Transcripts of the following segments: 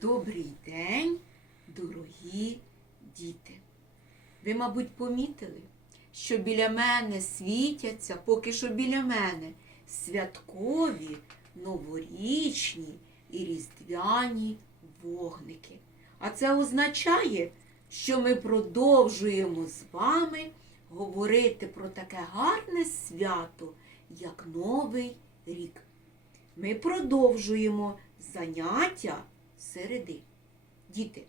Добрий день, дорогі діти. Ви, мабуть, помітили, що біля мене світяться, поки що біля мене, святкові, новорічні і різдвяні вогники. А це означає, що ми продовжуємо з вами говорити про таке гарне свято, як Новий рік. Ми продовжуємо заняття середи. Діти,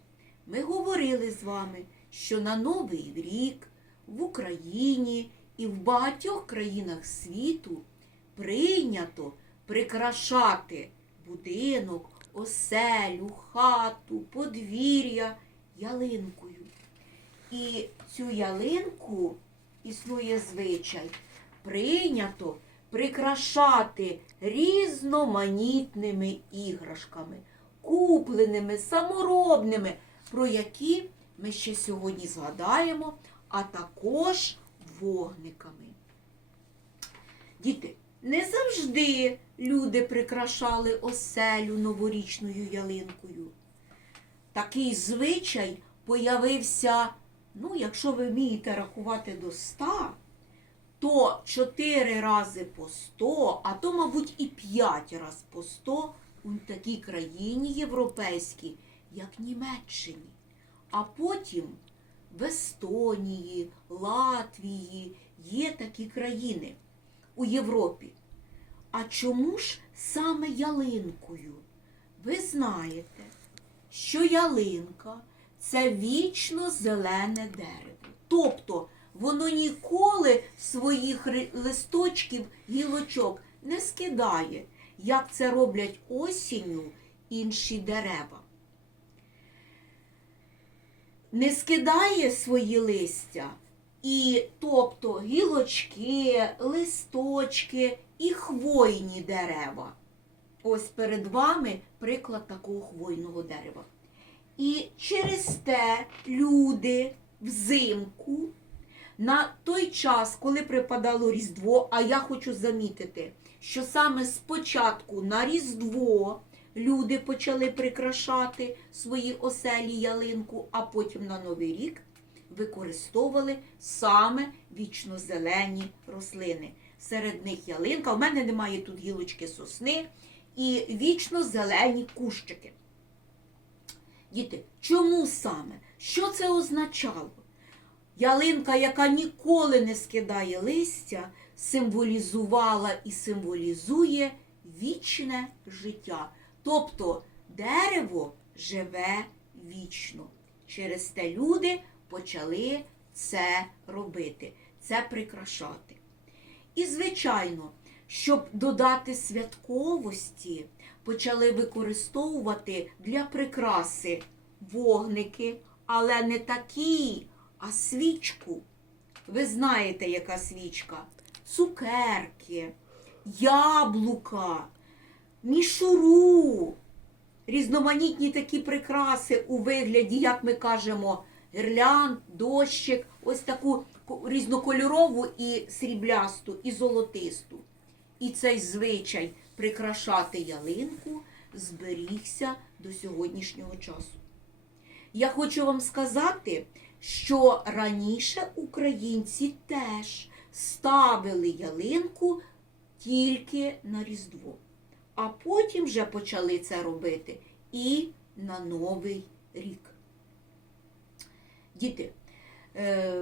ми говорили з вами, що на Новий рік в Україні і в багатьох країнах світу прийнято прикрашати будинок, оселю, хату, подвір'я ялинкою. І цю ялинку існує звичай прийнято прикрашати різноманітними іграшками, купленими, саморобними, про які ми ще сьогодні згадаємо, а також вогниками. Діти, не завжди люди прикрашали оселю новорічною ялинкою. Такий звичай появився, ну, якщо ви вмієте рахувати до ста, то 4 рази по 100, а то, мабуть, і 5 разів по 100 у такій країні європейській, як Німеччині. А потім в Естонії, Латвії є такі країни у Європі. А чому ж саме ялинкою? Ви знаєте, що ялинка це вічно зелене дерево. Тобто воно ніколи своїх листочків, гілочок не скидає, як це роблять осінню інші дерева. Не скидає свої листя, і тобто гілочки, листочки і хвойні дерева. Ось перед вами приклад такого хвойного дерева. І через те люди взимку на той час, коли припадало Різдво, а я хочу замітити, що саме спочатку на Різдво люди почали прикрашати свої оселі ялинку, а потім на Новий рік використовували саме вічнозелені рослини. Серед них ялинка. У мене немає тут гілочки сосни і вічно-зелені кущики. Діти, чому саме? Що це означало? Ялинка, яка ніколи не скидає листя, символізувала і символізує вічне життя. Тобто дерево живе вічно. Через те люди почали це робити, це прикрашати. І, звичайно, щоб додати святковості, почали використовувати для прикраси вогники, але не такі, а свічку. Ви знаєте, яка свічка? Цукерки, яблука, мішуру, різноманітні такі прикраси у вигляді, як ми кажемо, гірлянд, дощик, ось таку різнокольорову і сріблясту, і золотисту. І цей звичай прикрашати ялинку зберігся до сьогоднішнього часу. Я хочу вам сказати, що раніше українці теж ставили ялинку тільки на Різдво, а потім вже почали це робити і на Новий рік. Діти, е,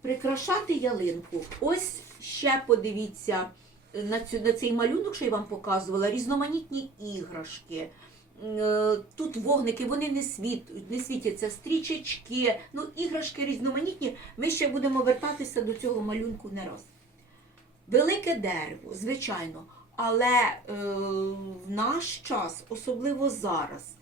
прикрашати ялинку. Ось ще подивіться на, цю, на цей малюнок, що я вам показувала, різноманітні іграшки. Е, Тут вогники, вони не, світ, не світяться, стрічечки, ну, іграшки різноманітні. Ми ще будемо вертатися до цього малюнку не раз. Велике дерево, звичайно, але е, в наш час, особливо зараз,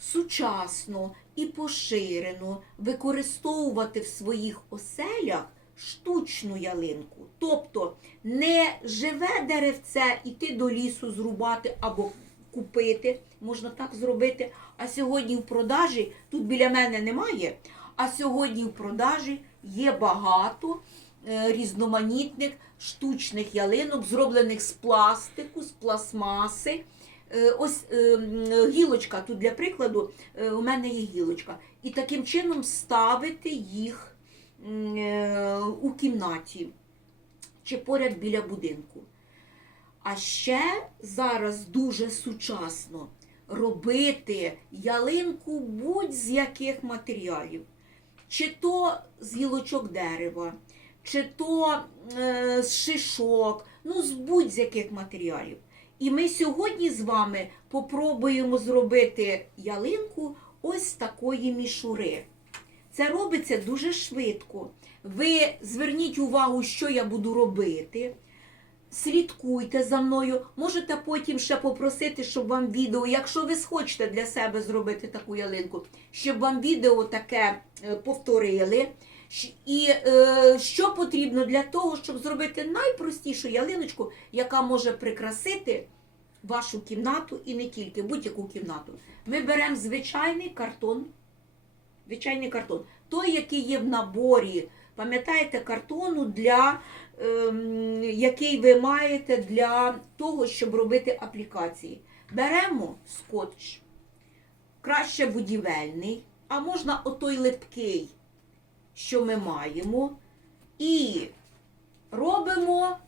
сучасно і поширено використовувати в своїх оселях штучну ялинку. Тобто не живе деревце іти до лісу зрубати або купити, можна так зробити. А сьогодні в продажі, тут біля мене немає, а сьогодні в продажі є багато е, різноманітних штучних ялинок, зроблених з пластику, з пластмаси, Е, Ось е, гілочка, тут для прикладу, у мене є гілочка. І таким чином ставити їх у кімнаті чи поряд біля будинку. А ще зараз дуже сучасно робити ялинку будь-з яких матеріалів. Чи то з гілочок дерева, чи то е, з шишок, ну з будь-з яких матеріалів. І ми сьогодні з вами попробуємо зробити ялинку ось такої мішури. Це робиться дуже швидко. Ви зверніть увагу, що я буду робити. Слідкуйте за мною. Можете потім ще попросити, щоб вам відео, якщо ви схочете для себе зробити таку ялинку, щоб вам відео таке е, повторили. І е, що потрібно для того, щоб зробити найпростішу ялиночку, яка може прикрасити вашу кімнату і не тільки, будь-яку кімнату. Ми беремо звичайний картон. Звичайний картон. Той, який є в наборі, пам'ятаєте, картону, для, ем, який ви маєте для того, щоб робити аплікації. Беремо скотч, краще будівельний, а можна отой липкий, що ми маємо, і робимо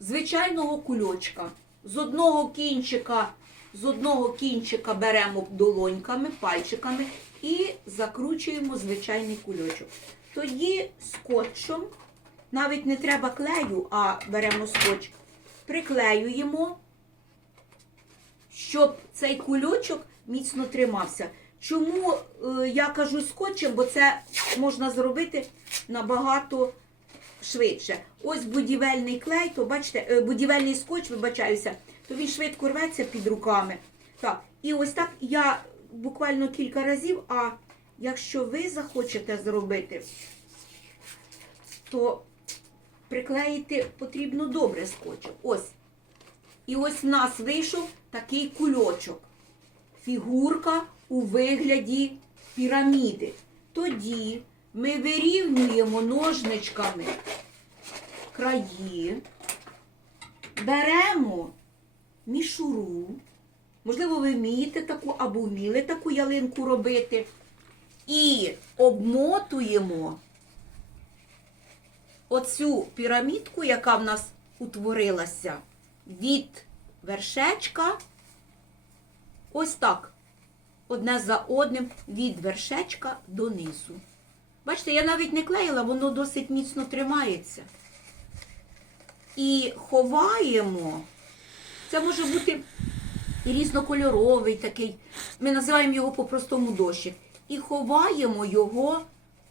звичайного кульочка. З одного кінчика, з одного кінчика беремо долоньками, пальчиками і закручуємо звичайний кульочок. Тоді скотчем, навіть не треба клею, а беремо скотч, приклеюємо, щоб цей кульочок міцно тримався. Чому е, я кажу скотчем, бо це можна зробити набагато швидше. Ось будівельний клей, то бачите, е, будівельний скотч, вибачаюся, то він швидко рветься під руками. Так, і ось так я буквально кілька разів, а якщо ви захочете зробити, то приклеїти потрібно добре скотчем. Ось. І ось в нас вийшов такий кульочок. Фігурка у вигляді піраміди. Тоді ми вирівнюємо ножничками краї, беремо мішуру. Можливо, ви вмієте таку або вміли таку ялинку робити. І обмотуємо оцю пірамідку, яка в нас утворилася від вершечка. Ось так. Одне за одним від вершечка донизу. Бачите, я навіть не клеїла, воно досить міцно тримається. І ховаємо. Це може бути різнокольоровий такий. Ми називаємо його по-простому дощик. І ховаємо його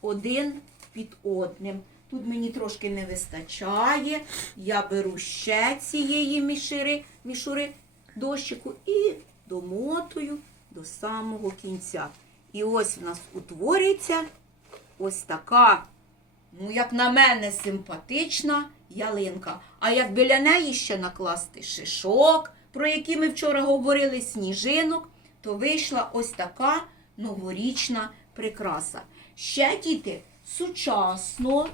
один під одним. Тут мені трошки не вистачає. Я беру ще цієї мішури, мішури дощику і домотую до самого кінця. І ось в нас утворюється ось така, ну, як на мене, симпатична ялинка. А як біля неї ще накласти шишок, про які ми вчора говорили, сніжинок, то вийшла ось така новорічна прикраса. Ще діти сучасно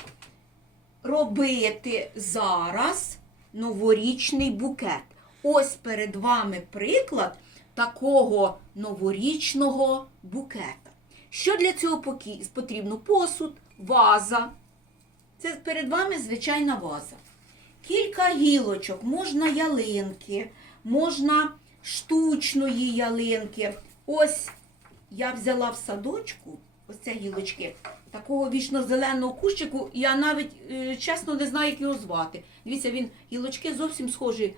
робити зараз новорічний букет. Ось перед вами приклад такого новорічного букета. Що для цього потрібно? Посуд, ваза. Це перед вами звичайна ваза. Кілька гілочок, можна ялинки, можна штучної ялинки. Ось я взяла в садочку, ось гілочки, такого вічно-зеленого кущику, я навіть е, чесно не знаю, як його звати. Дивіться, він гілочки зовсім схожі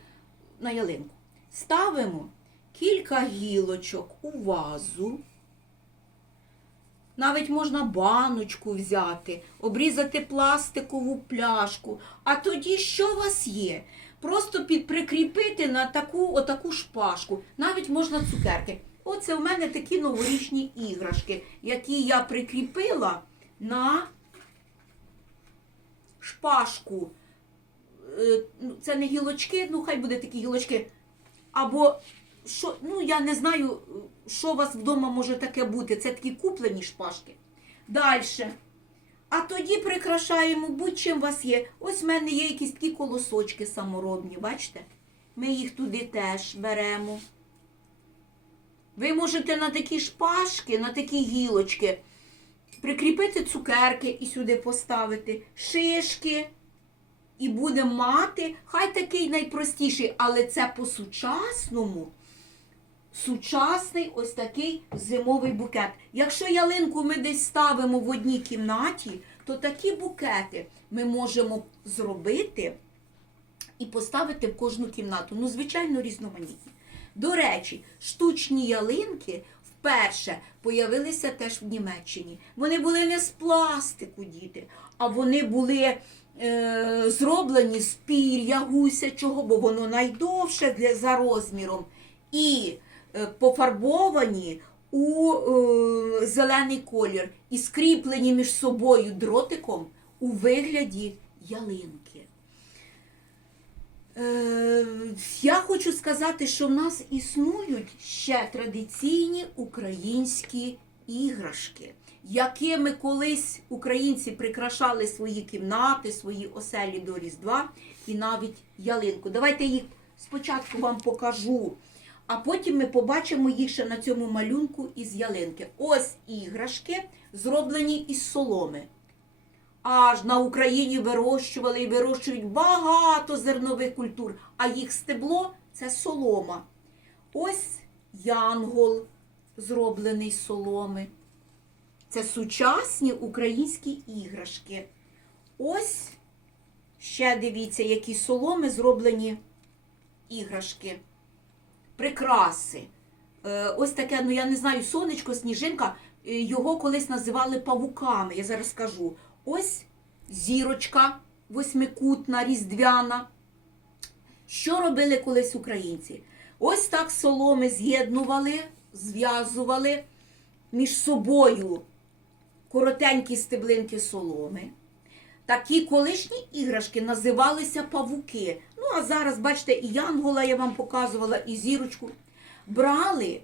на ялинку. Ставимо кілька гілочок у вазу. Навіть можна баночку взяти, обрізати пластикову пляшку. А тоді що у вас є? Просто під, прикріпити на таку отаку шпажку. Навіть можна цукерки. Оце у мене такі новорічні іграшки, які я прикріпила на шпажку. Е, ну, Це не гілочки, ну хай буде такі гілочки. Або що, ну я не знаю, що у вас вдома може таке бути. Це такі куплені шпажки. Далі. А тоді прикрашаємо будь-чим вас є. Ось в мене є якісь такі колосочки саморобні, бачите? Ми їх туди теж беремо. Ви можете на такі шпажки, на такі гілочки прикріпити цукерки і сюди поставити, шишки. І будемо мати, хай такий найпростіший, але це по-сучасному. Сучасний ось такий зимовий букет. Якщо ялинку ми десь ставимо в одній кімнаті, то такі букети ми можемо зробити і поставити в кожну кімнату. Ну, звичайно, різноманітні. До речі, штучні ялинки вперше появилися теж в Німеччині. Вони були не з пластику, діти, а вони були е, зроблені з пір'я гусячого, бо воно найдовше для, за розміром. І е, пофарбовані у е, зелений колір і скріплені між собою дротиком у вигляді ялинки. Е, я хочу сказати, що в нас існують ще традиційні українські іграшки, якими колись українці прикрашали свої кімнати, свої оселі до Різдва і навіть ялинку. Давайте їх спочатку вам покажу, а потім ми побачимо їх ще на цьому малюнку із ялинки. Ось іграшки, зроблені із соломи. Аж на Україні вирощували і вирощують багато зернових культур, а їх стебло це солома. Ось янгол, зроблений з соломи. Це сучасні українські іграшки. Ось ще дивіться, які соломи зроблені іграшки. Прикраси. Е, Ось таке, ну я не знаю, сонечко, сніжинка, е, його колись називали павуками, я зараз скажу. Ось зірочка восьмикутна, різдвяна. Що робили колись українці? Ось так соломи з'єднували, зв'язували між собою коротенькі стеблинки соломи. Такі колишні іграшки називалися павуки. Ну, а зараз, бачите, і Янгола я вам показувала, і зірочку. Брали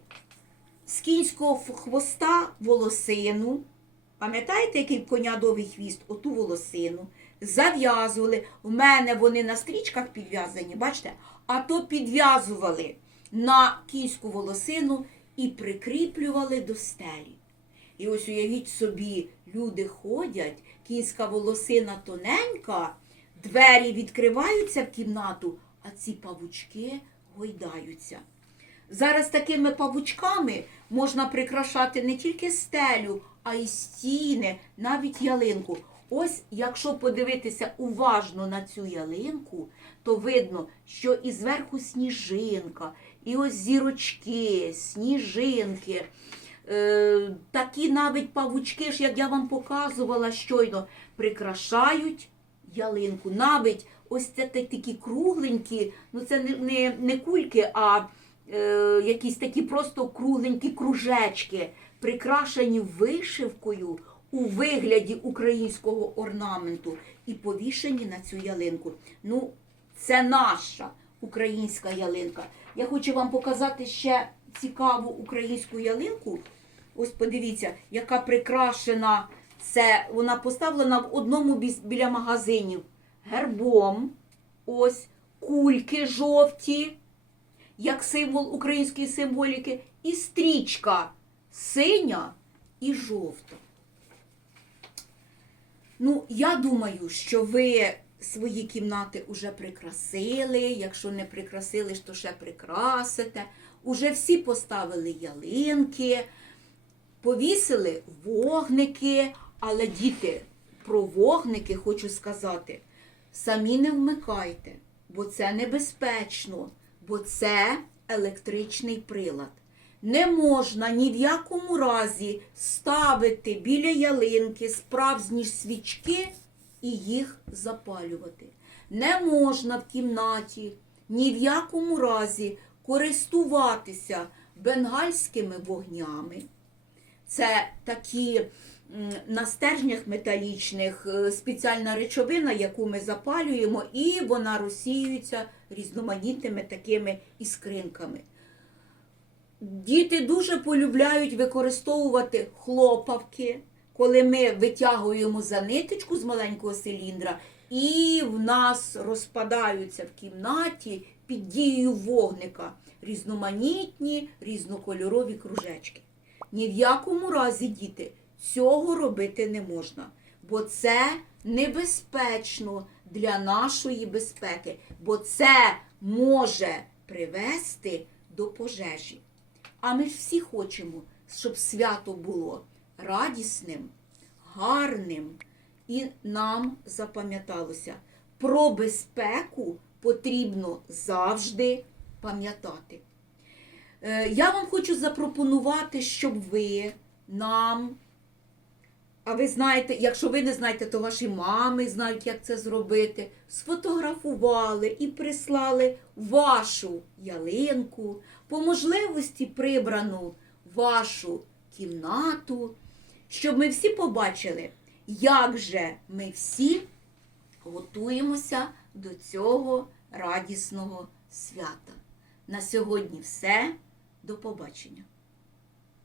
з кінського хвоста волосину. Пам'ятаєте, який в коня довгий хвіст? Оту волосину. Зав'язували. У мене вони на стрічках підв'язані, бачите? А то підв'язували на кінську волосину і прикріплювали до стелі. І ось уявіть собі, люди ходять, кінська волосина тоненька, двері відкриваються в кімнату, а ці павучки гойдаються. Зараз такими павучками можна прикрашати не тільки стелю, а й стіни, навіть ялинку. Ось, якщо подивитися уважно на цю ялинку, то видно, що і зверху сніжинка, і ось зірочки, сніжинки. Е, такі навіть павучки, ж, як я вам показувала щойно, прикрашають ялинку. Навіть ось це такі кругленькі, ну це не, не, не кульки, а е, якісь такі просто кругленькі кружечки, прикрашені вишивкою у вигляді українського орнаменту і повішені на цю ялинку. Ну, це наша українська ялинка. Я хочу вам показати ще цікаву українську ялинку. Ось подивіться, яка прикрашена. Це вона поставлена в одному біля магазинів гербом. Ось кульки жовті, як символ української символіки, і стрічка синя і жовта. Ну, я думаю, що ви свої кімнати вже прикрасили. Якщо не прикрасили, то ще прикрасите. Уже всі поставили ялинки, повісили вогники, але діти, про вогники хочу сказати, самі не вмикайте, бо це небезпечно, бо це електричний прилад. Не можна ні в якому разі ставити біля ялинки справжні свічки і їх запалювати. Не можна в кімнаті ні в якому разі користуватися бенгальськими вогнями. Це такі на стержнях металічних е, спеціальна речовина, яку ми запалюємо, і вона розсіюється різноманітними такими іскринками. Діти дуже полюбляють використовувати хлопавки, коли ми витягуємо за ниточку з маленького циліндра, і в нас розпадаються в кімнаті під дією вогника. різноманітні, різнокольорові кружечки. Ні в якому разі, діти, цього робити не можна, бо це небезпечно для нашої безпеки, бо це може привести до пожежі. А ми ж всі хочемо, щоб свято було радісним, гарним і нам запам'яталося. Про безпеку потрібно завжди пам'ятати. Е, Я вам хочу запропонувати, щоб ви нам, а ви знаєте, якщо ви не знаєте, то ваші мами знають, як це зробити, сфотографували і прислали вашу ялинку, по можливості прибрану вашу кімнату, щоб ми всі побачили, як же ми всі готуємося до цього радісного свята. На сьогодні все. До побачення.